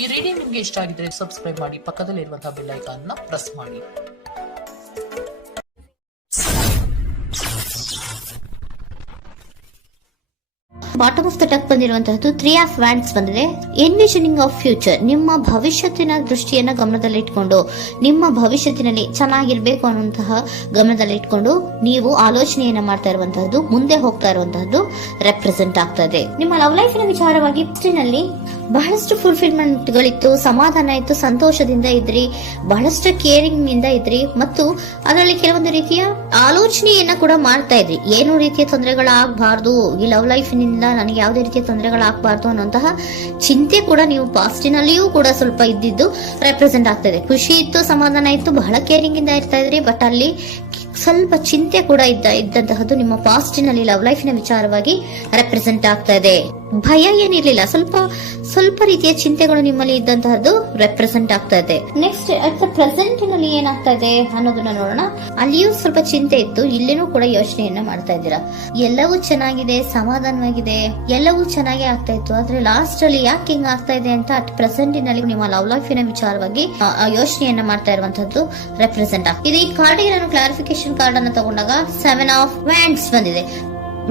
ಈ ರೀಡಿಂಗ್ ನಿಮ್ಗೆ ಇಷ್ಟ ಆಗಿದ್ರೆ ಸಬ್ಸ್ಕ್ರೈಬ್ ಮಾಡಿ, ಪಕ್ಕದಲ್ಲಿರುವಂತಹ ಬೆಲ್ ಐಕಾನ್ ನ ಪ್ರೆಸ್ ಮಾಡಿ. ಬಾಟಮ್ ಆಫ್ ದ ಟಕ್ ಬಂದಿರುವಂತಹದ್ದು 3 ಆಫ್ ವ್ಯಾಂಡ್ಸ್ ಬಂದಿದೆ. ಎನ್ವಿಷನಿಂಗ್ ಆಫ್ ಫ್ಯೂಚರ್, ನಿಮ್ಮ ಭವಿಷ್ಯತ್ತಿನ ದೃಷ್ಟಿಯನ್ನ ಗಮನದಲ್ಲಿಟ್ಕೊಂಡು, ನಿಮ್ಮ ಭವಿಷ್ಯತ್ತಿನಲ್ಲಿ ಚೆನ್ನಾಗಿರ್ಬೇಕು ಅನ್ನುವಂತಹ ಗಮನದಲ್ಲಿಟ್ಕೊಂಡು ನೀವು ಆಲೋಚನೆಯನ್ನ ಮಾಡ್ತಾ ಇರುವಂತಹದ್ದು, ಮುಂದೆ ಹೋಗ್ತಾ ಇರುವಂತಹದ್ದು ರೆಪ್ರೆಸೆಂಟ್ ಆಗ್ತಾ ಇದೆ. ನಿಮ್ಮ ಲವ್ ಲೈಫ್ ನ ವಿಚಾರವಾಗಿ ನಲ್ಲಿ ಬಹಳಷ್ಟು ಫುಲ್ಫಿಲ್ಮೆಂಟ್ ಗಳಿತ್ತು, ಸಮಾಧಾನ ಇತ್ತು, ಸಂತೋಷದಿಂದ ಇದ್ರಿ, ಬಹಳಷ್ಟು ಕೇರಿಂಗ್ ನಿಂದ ಇದ್ರಿ, ಮತ್ತು ಅದರಲ್ಲಿ ಕೆಲವೊಂದು ರೀತಿಯ ಆಲೋಚನೆಯನ್ನ ಕೂಡ ಮಾಡ್ತಾ ಇದ್ರಿ. ಏನು ರೀತಿಯ ತೊಂದರೆಗಳಾಗಬಾರ್ದು, ಈ ಲವ್ ಲೈಫ್ ನಿಂದ ನನಗೆ ಯಾವುದೇ ರೀತಿಯ ತೊಂದರೆಗಳಾಗಬಾರ್ದು ಅನ್ನುವಂತಹ ಚಿಂತೆ ಕೂಡ ನೀವು ಪಾಸ್ಟಿನಲ್ಲಿಯೂ ಕೂಡ ಸ್ವಲ್ಪ ಇದ್ದಿದ್ದು ರೆಪ್ರೆಸೆಂಟ್ ಆಗ್ತಾ ಇದೆ. ಖುಷಿ ಇತ್ತು, ಸಮಾಧಾನ ಇತ್ತು, ಬಹಳ ಕೇರಿಂಗ್ ಇಂದ ಇರ್ತಾ ಇದ್ರಿ, ಬಟ್ ಅಲ್ಲಿ ಸ್ವಲ್ಪ ಚಿಂತೆ ಕೂಡ ಇದ್ದಂತಹದ್ದು ನಿಮ್ಮ ಪಾಸ್ಟಿನಲ್ಲಿ ಲವ್ ಲೈಫ್ ನ ವಿಚಾರವಾಗಿ ರೆಪ್ರೆಸೆಂಟ್ ಆಗ್ತಾ ಇದೆ. ಭಯ ಏನಿರ್ಲಿಲ್ಲ, ಸ್ವಲ್ಪ ರೀತಿಯ ಚಿಂತೆಗಳು ನಿಮ್ಮಲ್ಲಿ ಇದ್ದಂತಹದ್ದು ರೆಪ್ರೆಸೆಂಟ್ ಆಗ್ತಾ ಇದೆ. ನೆಕ್ಸ್ಟ್ ಅಟ್ ದ ಪ್ರೆಸೆಂಟ್ ನಲ್ಲಿ ಏನಾಗ್ತಾ ಇದೆ ಅನ್ನೋದನ್ನ ನೋಡೋಣ. ಅಲ್ಲಿಯೂ ಸ್ವಲ್ಪ ಚಿಂತೆ ಇತ್ತು, ಇಲ್ಲಿನೂ ಕೂಡ ಯೋಚನೆಯನ್ನ ಮಾಡ್ತಾ ಇದ್ದೀರಾ. ಎಲ್ಲವೂ ಚೆನ್ನಾಗಿದೆ, ಸಮಾಧಾನವಾಗಿದೆ, ಎಲ್ಲವೂ ಚೆನ್ನಾಗಿ ಆಗ್ತಾ ಇತ್ತು, ಆದ್ರೆ ಲಾಸ್ಟ್ ಅಲ್ಲಿ ಯಾಕೆ ಹಿಂಗ್ ಆಗ್ತಾ ಇದೆ ಅಂತ ಅಟ್ ಪ್ರೆಸೆಂಟ್ ನಲ್ಲಿ ನಿಮ್ಮ ಲವ್ ಲೈಫಿನ ವಿಚಾರವಾಗಿ ಯೋಚನೆಯನ್ನ ಮಾಡ್ತಾ ಇರುವಂತದ್ದು ರೆಪ್ರೆಸೆಂಟ್ ಆಗ್ತಿದೆ. ಈ ಕಾರ್ಡ್ ನಾನು ಕ್ಲಾರಿಫಿಕೇಶನ್ ಕಾರ್ಡ್ ಅನ್ನು ತಗೊಂಡಾಗ 7 ಆಫ್ ವ್ಯಾಂಡ್ಸ್ ಬಂದಿದೆ.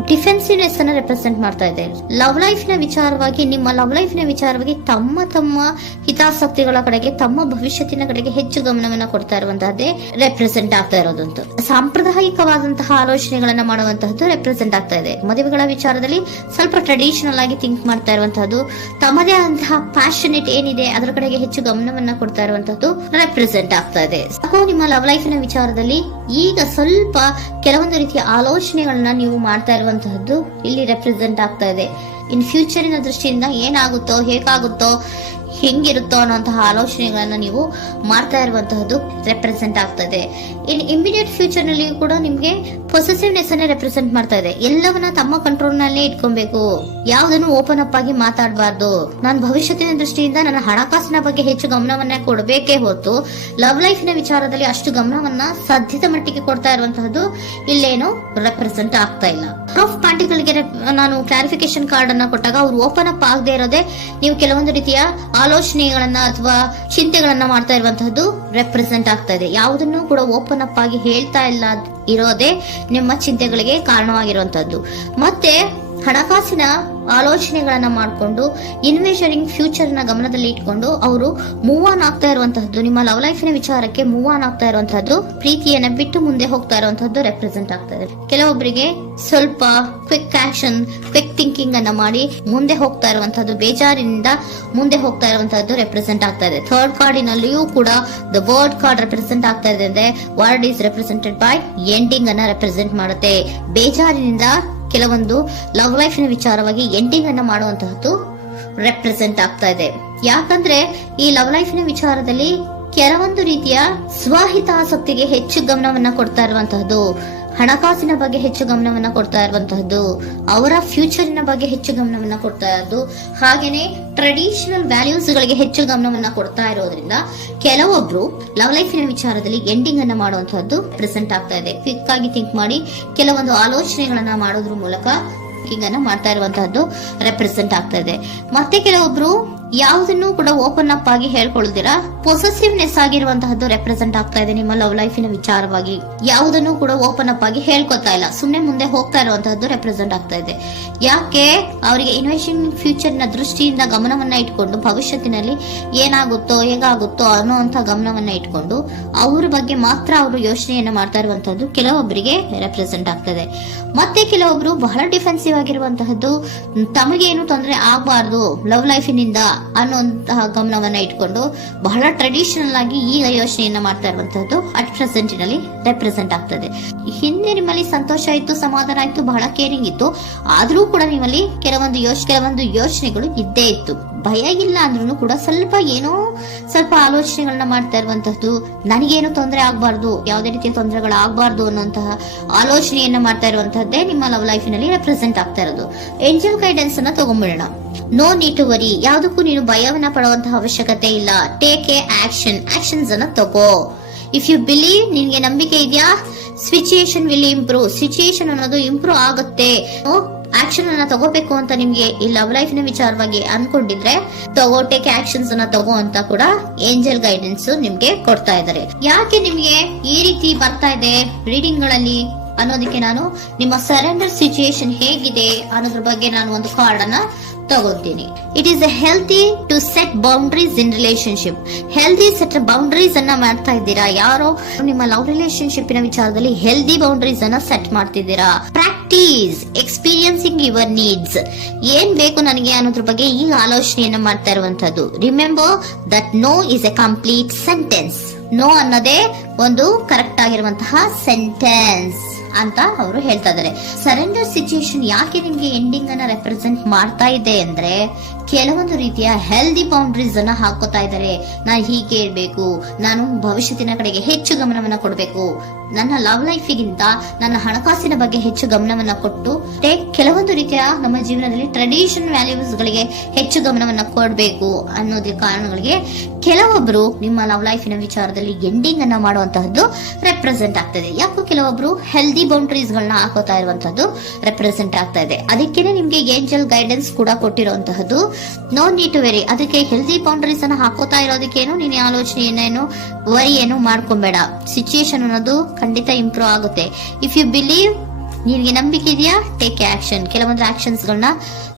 ಡಿಫೆನ್ಸಿವ್ನೆಸ್ ಅನ್ನ ರೆಪ್ರೆಸೆಂಟ್ ಮಾಡ್ತಾ ಇದೆ. ಲವ್ ಲೈಫ್ ನ ವಿಚಾರವಾಗಿ, ನಿಮ್ಮ ಲವ್ ಲೈಫ್ ನ ವಿಚಾರವಾಗಿ ತಮ್ಮ ಹಿತಾಸಕ್ತಿಗಳ ಕಡೆಗೆ, ತಮ್ಮ ಭವಿಷ್ಯತ್ತಿನ ಕಡೆಗೆ ಹೆಚ್ಚು ಗಮನವನ್ನ ಕೊಡ್ತಾ ಇರುವಂತಹದ್ದೇ ರೆಪ್ರೆಸೆಂಟ್ ಆಗ್ತಾ ಇರೋದಂತೂ. ಸಾಂಪ್ರದಾಯಿಕವಾದಂತಹ ಆಲೋಚನೆಗಳನ್ನ ಮಾಡುವಂತಹದ್ದು ರೆಪ್ರೆಸೆಂಟ್ ಆಗ್ತಾ ಇದೆ. ಮದುವೆಗಳ ವಿಚಾರದಲ್ಲಿ ಸ್ವಲ್ಪ ಟ್ರೆಡಿಷನಲ್ ಆಗಿ ಥಿಂಕ್ ಮಾಡ್ತಾ ಇರುವಂತಹದ್ದು, ತಮ್ಮದೇ ಆದಂತಹ ಪ್ಯಾಷನೇಟ್ ಏನಿದೆ ಅದರ ಕಡೆಗೆ ಹೆಚ್ಚು ಗಮನವನ್ನ ಕೊಡ್ತಾ ಇರುವಂತಹದ್ದು ರೆಪ್ರೆಸೆಂಟ್ ಆಗ್ತಾ ಇದೆ. ನಿಮ್ಮ ಲವ್ ಲೈಫ್ ನ ವಿಚಾರದಲ್ಲಿ ಈಗ ಸ್ವಲ್ಪ ಕೆಲವೊಂದು ರೀತಿಯ ಆಲೋಚನೆಗಳನ್ನ ನೀವು ಮಾಡ್ತಾ ಇರುವಂತಹದ್ದು ಇಲ್ಲಿ ರೆಪ್ರೆಸೆಂಟ್ ಆಗ್ತಾ ಇದೆ. ಇನ್ ಫ್ಯೂಚರಿನ ದೃಷ್ಟಿಯಿಂದ ಏನಾಗುತ್ತೋ, ಹೇಗಾಗುತ್ತೋ, ಹೆಂಗಿರುತ್ತೋ ಅನ್ನುವಂತಹ ಆಲೋಚನೆಗಳನ್ನ ನೀವು ಮಾಡ್ತಾ ಇರುವಂತಹದ್ದು ರೆಪ್ರೆಸೆಂಟ್ ಆಗ್ತಾ ಇದೆ. ಇನ್ ಇಮಿಡಿಯೇಟ್ ಫ್ಯೂಚರ್ ನಲ್ಲಿ ಕೂಡ ನಿಮ್ಗೆ ಪೊಸೆಸಿವ್ನೆಸ್ ಅನ್ನ ರೆಪ್ರೆಸೆಂಟ್ ಮಾಡ್ತಾ ಇದೆ. ಎಲ್ಲವನ್ನ ತಮ್ಮ ಕಂಟ್ರೋಲ್ ನಲ್ಲೇ ಇಟ್ಕೊಬೇಕು, ಯಾವುದನ್ನು ಓಪನ್ ಅಪ್ ಆಗಿ ಮಾತಾಡಬಾರ್ದು. ನಾನು ಭವಿಷ್ಯತ್ತಿನ ದೃಷ್ಟಿಯಿಂದ ನನ್ನ ಹಣಕಾಸಿನ ಬಗ್ಗೆ ಹೆಚ್ಚು ಗಮನವನ್ನ ಕೊಡಬೇಕೇ ಹೊತ್ತು ಲವ್ ಲೈಫ್ ನ ವಿಚಾರದಲ್ಲಿ ಅಷ್ಟು ಗಮನವನ್ನ ಸದ್ಯದ ಮಟ್ಟಿಗೆ ಕೊಡ್ತಾ ಇರುವಂತಹದ್ದು ಇಲ್ಲೇನು ರೆಪ್ರೆಸೆಂಟ್ ಆಗ್ತಾ ಇಲ್ಲ. ಆಫ್ ಪಾರ್ಟಿಗಳಿಗೆ ನಾನು ಕ್ಲಾರಿಫಿಕೇಶನ್ ಕಾರ್ಡ್ ಅನ್ನ ಕೊಟ್ಟಾಗ ಅವ್ರು ಓಪನ್ ಅಪ್ ಆಗದೆ ಇರೋದೇ ನೀವು ಕೆಲವೊಂದು ರೀತಿಯ ಆಲೋಚನೆಗಳನ್ನ ಅಥವಾ ಚಿಂತೆಗಳನ್ನ ಮಾಡ್ತಾ ಇರುವಂತಹದ್ದು ರೆಪ್ರೆಸೆಂಟ್ ಆಗ್ತಾ ಇದೆ. ಯಾವುದನ್ನು ಕೂಡ ಓಪನ್ ಅಪ್ ಆಗಿ ಹೇಳ್ತಾ ಇಲ್ಲ ಇರೋದೇ ನಿಮ್ಮ ಚಿಂತೆಗಳಿಗೆ ಕಾರಣವಾಗಿರುವಂತಹದ್ದು. ಮತ್ತೆ ಹಣಕಾಸಿನ ಆಲೋಚನೆಗಳನ್ನ ಮಾಡಿಕೊಂಡು ಇನ್ವೆಸ್ಟರಿಂಗ್ ಫ್ಯೂಚರ್ ನ ಗಮನದಲ್ಲಿ ಇಟ್ಕೊಂಡು ಅವರು ಮೂವ್ ಆನ್ ಆಗ್ತಾ ಇರುವಂತಹದ್ದು, ನಿಮ್ಮ ಲವ್ ಲೈಫ್ ನ ವಿಚಾರಕ್ಕೆ ಮೂವ್ ಆನ್ ಆಗ್ತಾ ಇರುವಂತಹದ್ದು, ಪ್ರೀತಿಯನ್ನ ಬಿಟ್ಟು ಮುಂದೆ ಹೋಗ್ತಾ ಇರುವಂತಹದ್ದು ರೆಪ್ರೆಸೆಂಟ್ ಆಗ್ತಾ ಇದೆ. ಕೆಲವೊಬ್ಬರಿಗೆ ಸ್ವಲ್ಪ ಕ್ವಿಕ್ ಆಕ್ಷನ್, ಕ್ವಿಕ್ ಥಿಂಕಿಂಗ್ ಅನ್ನ ಮಾಡಿ ಮುಂದೆ ಹೋಗ್ತಾ ಇರುವಂತಹದ್ದು, ಬೇಜಾರಿನಿಂದ ಮುಂದೆ ಹೋಗ್ತಾ ಇರುವಂತಹದ್ದು ರೆಪ್ರೆಸೆಂಟ್ ಆಗ್ತಾ ಇದೆ. ಥರ್ಡ್ ಕಾರ್ಡಿನಲ್ಲಿಯೂ ಕೂಡ ದ ವರ್ಡ್ ಕಾರ್ಡ್ ರೆಪ್ರೆಸೆಂಟ್ ಆಗ್ತಾ ಇದೆ ಅಂದ್ರೆ word is represented by ending ಅನ್ನ ರೆಪ್ರೆಸೆಂಟ್ ಮಾಡುತ್ತೆ. ಬೇಜಾರಿನಿಂದ ಕೆಲವೊಂದು ಲವ್ ಲೈಫ್ ನ ವಿಚಾರವಾಗಿ ಎಂಡಿಂಗ್ ಅನ್ನ ಮಾಡುವಂತಹದ್ದು ರೆಪ್ರೆಸೆಂಟ್ ಆಗ್ತಾ ಇದೆ. ಯಾಕಂದ್ರೆ ಈ ಲವ್ ಲೈಫ್ ನ ವಿಚಾರದಲ್ಲಿ ಕೆಲವೊಂದು ರೀತಿಯ ಸ್ವಹಿತಾಸಕ್ತಿಗೆ ಹೆಚ್ಚು ಗಮನವನ್ನ ಕೊಡ್ತಾ ಇರುವಂತಹದ್ದು, ಹಣಕಾಸಿನ ಬಗ್ಗೆ ಹೆಚ್ಚು ಗಮನವನ್ನ ಕೊಡ್ತಾ ಇರುವಂತಹದ್ದು, ಅವರ ಫ್ಯೂಚರಿನ ಬಗ್ಗೆ ಹೆಚ್ಚು ಗಮನವನ್ನ ಕೊಡ್ತಾ ಇರೋದು, ಹಾಗೇನೆ ಟ್ರೆಡಿಷನಲ್ ವ್ಯಾಲ್ಯೂಸ್ ಗಳಿಗೆ ಹೆಚ್ಚು ಗಮನವನ್ನ ಕೊಡ್ತಾ ಇರೋದ್ರಿಂದ ಕೆಲವೊಬ್ರು ಲವ್ ಲೈಫಿನ ವಿಚಾರದಲ್ಲಿ ಎಂಡಿಂಗ್ ಅನ್ನ ಮಾಡುವಂತಹದ್ದು ಪ್ರೆಸೆಂಟ್ ಆಗ್ತಾ ಇದೆ. ಕ್ವಿಕ್ ಆಗಿ ಥಿಂಕ್ ಮಾಡಿ ಕೆಲವೊಂದು ಆಲೋಚನೆಗಳನ್ನ ಮಾಡೋದ್ರ ಮೂಲಕ ಅನ್ನ ಮಾಡ್ತಾ ಇರುವಂತಹದ್ದು ರೆಪ್ರೆಸೆಂಟ್ ಆಗ್ತಾ ಇದೆ. ಮತ್ತೆ ಕೆಲವೊಬ್ರು ಯಾವುದನ್ನು ಕೂಡ ಓಪನ್ ಅಪ್ ಆಗಿ ಹೇಳ್ಕೊಳ್ದಿರಾ ಪೊಸೆಸಿವ್ನೆಸ್ ಆಗಿರುವಂತಹದ್ದು ರೆಪ್ರೆಸೆಂಟ್ ಆಗ್ತಾ ಇದೆ. ನಿಮ್ಮ ಲವ್ ಲೈಫಿನ ವಿಚಾರವಾಗಿ ಯಾವುದನ್ನು ಕೂಡ ಓಪನ್ ಅಪ್ ಆಗಿ ಹೇಳ್ಕೊತಾ ಇಲ್ಲ, ಸುಮ್ನೆ ಮುಂದೆ ಹೋಗ್ತಾ ಇರುವಂತಹದ್ದು ರೆಪ್ರೆಸೆಂಟ್ ಆಗ್ತಾ ಇದೆ. ಯಾಕೆ ಅವರಿಗೆ ಇನ್ವೆಸ್ಟಿಂಗ್ ಫ್ಯೂಚರ್ ನ ದೃಷ್ಟಿಯಿಂದ ಗಮನವನ್ನ ಇಟ್ಕೊಂಡು ಭವಿಷ್ಯತ್ತಿನಲ್ಲಿ ಏನಾಗುತ್ತೋ, ಹೇಗಾಗುತ್ತೋ ಅನ್ನುವಂತ ಗಮನವನ್ನ ಇಟ್ಕೊಂಡು ಅವ್ರ ಬಗ್ಗೆ ಮಾತ್ರ ಅವರು ಯೋಚನೆಯನ್ನ ಮಾಡ್ತಾ ಇರುವಂತಹದ್ದು ಕೆಲವೊಬ್ಬರಿಗೆ ರೆಪ್ರೆಸೆಂಟ್ ಆಗ್ತದೆ. ಮತ್ತೆ ಕೆಲವೊಬ್ರು ಬಹಳ ಡಿಫೆನ್ಸಿವ್ ಆಗಿರುವಂತಹದ್ದು, ತಮಗೇನು ತೊಂದರೆ ಆಗಬಾರ್ದು ಲವ್ ಲೈಫಿನಿಂದ ಅನ್ನುವಂತಹ ಗಮನವನ್ನ ಇಟ್ಕೊಂಡು ಬಹಳ ಟ್ರೆಡಿಷನಲ್ ಆಗಿ ಈಗ ಯೋಚನೆಯನ್ನ ಮಾಡ್ತಾ ಇರುವಂತಹದ್ದು ಅಟ್ ಪ್ರೆಸೆಂಟ್ ನಲ್ಲಿ ರೆಪ್ರೆಸೆಂಟ್ ಆಗ್ತದೆ. ಹಿಂದೆ ನಿಮ್ಮಲ್ಲಿ ಸಂತೋಷ ಇತ್ತು, ಸಮಾಧಾನ ಇತ್ತು, ಬಹಳ ಕೇರಿಂಗ್ ಇತ್ತು, ಆದ್ರೂ ಕೂಡ ನಿಮ್ಮಲ್ಲಿ ಕೆಲವೊಂದು ಯೋಚನೆಗಳು ಇದ್ದೇ ಇತ್ತು. ಭಯ ಇಲ್ಲ ಅಂದ್ರೂ ಕೂಡ ಸ್ವಲ್ಪ ಆಲೋಚನೆಗಳನ್ನ ಮಾಡ್ತಾ ಇರುವಂತಹದ್ದು, ನನಗೇನು ತೊಂದರೆ ಆಗ್ಬಾರ್ದು, ಯಾವುದೇ ರೀತಿಯ ತೊಂದರೆಗಳು ಆಗ್ಬಾರ್ದು ಅನ್ನುವಂತಹ ಆಲೋಚನೆಯನ್ನ ಮಾಡ್ತಾ ಇರುವಂತಹದ್ದೇ ನಿಮ್ಮ ಲವ್ ಲೈಫ್ ನಲ್ಲಿ ರೆಪ್ರೆಸೆಂಟ್ ಆಗ್ತಾ ಇರೋದು. ಏಂಜಲ್ ಗೈಡೆನ್ಸ್ ಅನ್ನ ತಗೊಂಡ್ಬಿಡೋಣ. ನೋ ನೀಡ್ ಟು ವರಿ, ಯಾವುದಕ್ಕೂ ನೀನು ಭಯವನ್ನ ಪಡುವಂತಹ ಅವಶ್ಯಕತೆ ಇಲ್ಲ. ಟೇಕ್ ಎ ಆಕ್ಷನ್ಸ್ ಅನ್ನ ತಗೋ. ಇಫ್ ಯು ಬಿಲೀವ್, ನಿನ್ಗೆ ನಂಬಿಕೆ ಇದೆಯಾ, ಸಿಚುಯೇಷನ್ ವಿಲ್ ಇಂಪ್ರೂವ್, ಸಿಚುಯೇಷನ್ ಅನ್ನೋದು ಇಂಪ್ರೂವ್ ಆಗುತ್ತೆ. ಆಕ್ಷನ್ ಅನ್ನ ತಗೋಬೇಕು ಅಂತ ನಿಮ್ಗೆ ಈ ಲವ್ ಲೈಫ್ ನ ವಿಚಾರವಾಗಿ ಅನ್ಕೊಂಡಿದ್ರೆ ಟೇಕ್ ಆಕ್ಷನ್ಸ್ ಅನ್ನ ತಗೋ ಅಂತ ಕೂಡ ಏಂಜಲ್ ಗೈಡೆನ್ಸ್ ನಿಮ್ಗೆ ಕೊಡ್ತಾ ಇದ್ದಾರೆ. ಯಾಕೆ ನಿಮ್ಗೆ ಈ ರೀತಿ ಬರ್ತಾ ಇದೆ ರೀಡಿಂಗ್ ಗಳಲ್ಲಿ ಅನ್ನೋದಕ್ಕೆ ನಾನು ನಿಮ್ಮ ಸರೆಂಡರ್ ಸಿಚುಯೇಷನ್ ಹೇಗಿದೆ ಅನ್ನೋದ್ರ ಬಗ್ಗೆ ನಾನು ಒಂದು ಕಾರ್ಡ್ ಅನ್ನ ತಗೋತೀನಿ. It is healthy to set boundaries in relationship. Healthy set boundaries ಅನ್ನ ಮಾಡ್ತಾ ಇದ್ದೀರಾ. ಯಾರೋ ನಿಮ್ಮ ಲವ್ ರಿಲೇಶನ್ಶಿಪ್ ನ ವಿಚಾರದಲ್ಲಿ ಹೆಲ್ದಿ ಬೌಂಡ್ರೀಸ್ ಅನ್ನ ಸೆಟ್ ಮಾಡ್ತಿದ್ದೀರಾ. Practice experiencing your needs. ಏನ್ ಬೇಕು ನನಗೆ ಅನ್ನೋದ್ರ ಬಗ್ಗೆ ಈಗ ಆಲೋಚನೆಯನ್ನ ಮಾಡ್ತಾ ಇರುವಂತದ್ದು. Remember that no is a complete sentence. No ಅನ್ನೋದೇ ಒಂದು ಕರೆಕ್ಟ್ ಆಗಿರುವಂತಹ ಸೆಂಟೆನ್ಸ್ ಅಂತ ಅವರು ಹೇಳ್ತಾ ಇದ್ದಾರೆ. ಸರೆಂಡರ್ ಸಿಚುಯೇಷನ್ ಯಾಕೆ ನಿಮ್ಗೆ ಎಂಡಿಂಗ್ ಅನ್ನ ರೆಪ್ರೆಸೆಂಟ್ ಮಾಡ್ತಾ ಇದೆ ಅಂದ್ರೆ ಕೆಲವೊಂದು ರೀತಿಯ ಹೆಲ್ದಿ ಬೌಂಡ್ರೀಸ್ ಅನ್ನ ಹಾಕೋತಾ ಇದ್ದಾರೆ. ನಾನು ಹೀಗೆ ಇರ್ಬೇಕು, ನಾನು ಭವಿಷ್ಯತ್ತಿನ ಕಡೆಗೆ ಹೆಚ್ಚು ಗಮನವನ್ನ ಕೊಡಬೇಕು, ನನ್ನ ಲವ್ ಲೈಫಿಗಿಂತ ನನ್ನ ಹಣಕಾಸಿನ ಬಗ್ಗೆ ಹೆಚ್ಚು ಗಮನವನ್ನ ಕೊಟ್ಟು ಕೆಲವೊಂದು ರೀತಿಯ ನಮ್ಮ ಜೀವನದಲ್ಲಿ ಟ್ರೆಡಿಷನ್ ವ್ಯಾಲ್ಯೂಸ್ ಗಳಿಗೆ ಹೆಚ್ಚು ಗಮನವನ್ನ ಕೊಡಬೇಕು ಅನ್ನೋದ್ರ ಕಾರಣಗಳಿಗೆ ಕೆಲವೊಬ್ರು ನಿಮ್ಮ ಲವ್ ಲೈಫಿನ ವಿಚಾರದಲ್ಲಿ ಎಂಡಿಂಗ್ ಅನ್ನ ಮಾಡುವಂತಹದ್ದು ರೆಪ್ರೆಸೆಂಟ್ ಆಗ್ತದೆ. ಯಾಕೋ ಕೆಲವೊಬ್ರು ಹೆಲ್ದಿ ಬೌಂಡ್ರೀಸ್ ಗಳನ್ನ ಹಾಕೋತಾ ಇರುವಂತಹದ್ದು ರೆಪ್ರೆಸೆಂಟ್ ಆಗ್ತಾ ಇದೆ. ಅದಕ್ಕೇನೆ ನಿಮ್ಗೆ ಏಂಜಲ್ ಗೈಡೆನ್ಸ್ ಕೂಡ ಕೊಟ್ಟಿರುವಂತಹದ್ದು. No need to worry. ಅದಕ್ಕೆ ಹೆಲ್ದಿ ಬೌಂಡ್ರೀಸ್ ಅನ್ನ ಹಾಕೋತಾ ಇರೋದಕ್ಕೇನು ನೀನು ಆಲೋಚನೆಯನ್ನೇನು ವರಿ ಏನು ಮಾಡ್ಕೊಂಬೇಡ. ಸಿಚುಯೇಷನ್ ಅನ್ನೋದು ಖಂಡಿತ ಇಂಪ್ರೂವ್ ಆಗುತ್ತೆ. ಇಫ್ ಯು ಬಿಲೀವ್, ನಿನ್ಗೆ ನಂಬಿಕೆ ಇದೆಯಾ, ಟೇಕ್ ಆಕ್ಷನ್. ಕೆಲವೊಂದು ಆಕ್ಷನ್ಸ್ ಗಳನ್ನ